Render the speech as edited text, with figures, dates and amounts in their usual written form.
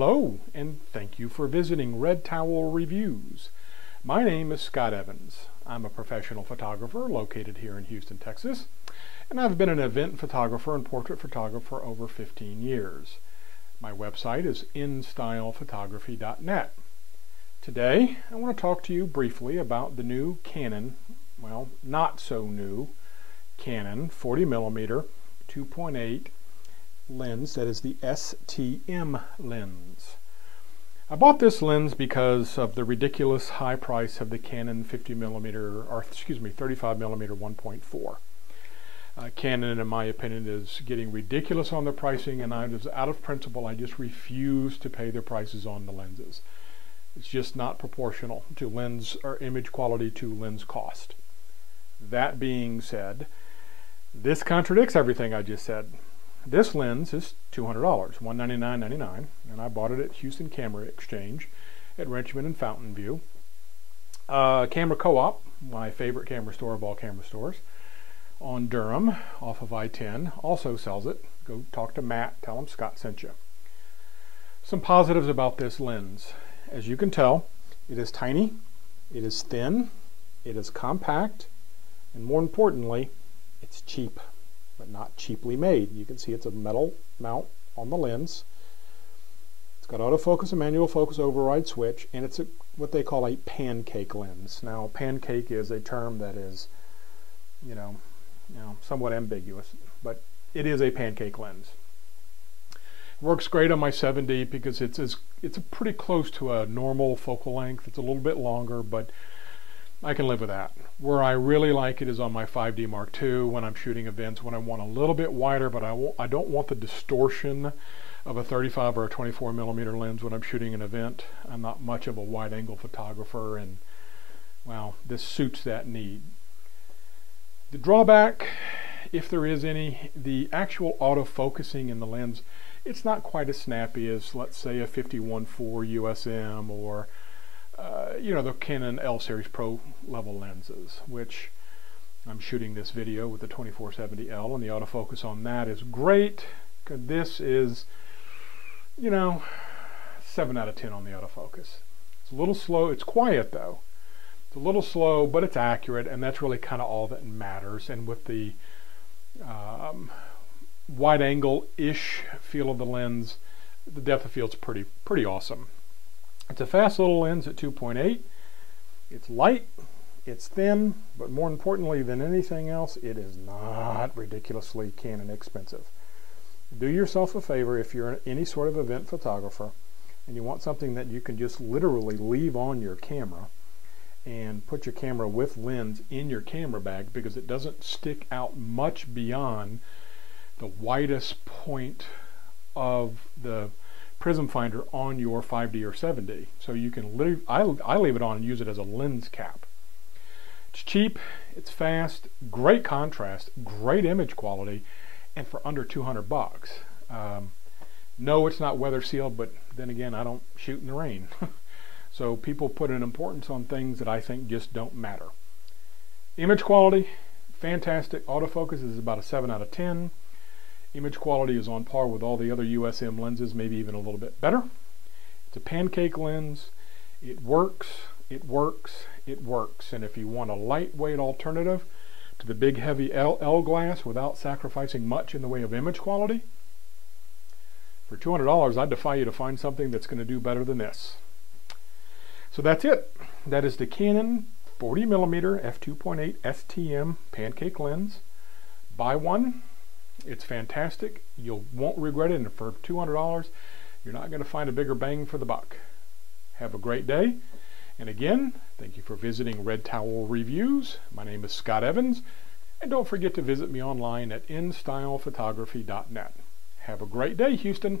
Hello, and thank you for visiting Red Towel Reviews. My name is Scott Evans. I'm a professional photographer located here in Houston, Texas, and I've been an event photographer and portrait photographer for over 15 years. My website is instylephotography.net. Today, I want to talk to you briefly about the new Canon, well, not so new, Canon 40mm 2.8 lens that is the STM lens. I bought this lens because of the ridiculous high price of the Canon 35mm 1.4. Canon, in my opinion, is getting ridiculous on the pricing, and out of principle, I just refuse to pay their prices on the lenses. It's just not proportional to lens or image quality to lens cost. That being said, this contradicts everything I just said. This lens is $200, $199.99, and I bought it at Houston Camera Exchange at Richmond and Fountain View. Camera Co-op, my favorite camera store of all camera stores, on Durham off of I-10, also sells it. Go talk to Matt, tell him Scott sent you. Some positives about this lens. As you can tell, it is tiny, it is thin, it is compact, and more importantly, it's cheap, but not cheaply made. You can see it's a metal mount on the lens. It's got autofocus and manual focus override switch, and it's what they call a pancake lens. Now, pancake is a term that is, somewhat ambiguous, but it is a pancake lens. It works great on my 7D because it's pretty close to a normal focal length. It's a little bit longer, but I can live with that. Where I really like it is on my 5D Mark II when I'm shooting events, when I want a little bit wider, but I don't want the distortion of a 35 or a 24mm lens when I'm shooting an event. I'm not much of a wide angle photographer, and well, this suits that need. The drawback, if there is any, the actual autofocusing in the lens, it's not quite as snappy as, let's say, a 51.4 USM or the Canon L Series Pro level lenses, which I'm shooting this video with the 2470L, and the autofocus on that is great. This is, 7 out of 10 on the autofocus. It's a little slow. It's quiet though. It's a little slow, but it's accurate, and that's really kind of all that matters. And with the wide angle-ish feel of the lens, the depth of field's pretty awesome. It's a fast little lens at 2.8. It's light, it's thin, but more importantly than anything else, it is not ridiculously Canon expensive. Do yourself a favor if you're any sort of event photographer and you want something that you can just literally leave on your camera and put your camera with lens in your camera bag, because it doesn't stick out much beyond the widest point of the prism finder on your 5D or 7D. So you can leave, I leave it on and use it as a lens cap. It's cheap, it's fast, great contrast, great image quality, and for under 200 bucks. No, it's not weather sealed, but then again, I don't shoot in the rain. So people put an importance on things that I think just don't matter. Image quality, fantastic. Autofocus is about a 7 out of 10. Image quality is on par with all the other USM lenses, maybe even a little bit better. It's a pancake lens. It works, it works, it works. And if you want a lightweight alternative to the big heavy L glass without sacrificing much in the way of image quality, for $200, I defy you to find something that's going to do better than this. So that's it. That is the Canon 40mm f2.8 STM pancake lens. Buy one. It's fantastic. You won't regret it, and for $200, you're not going to find a bigger bang for the buck. Have a great day. And again, thank you for visiting Red Towel Reviews. My name is Scott Evans, and don't forget to visit me online at instylephotography.net. Have a great day, Houston.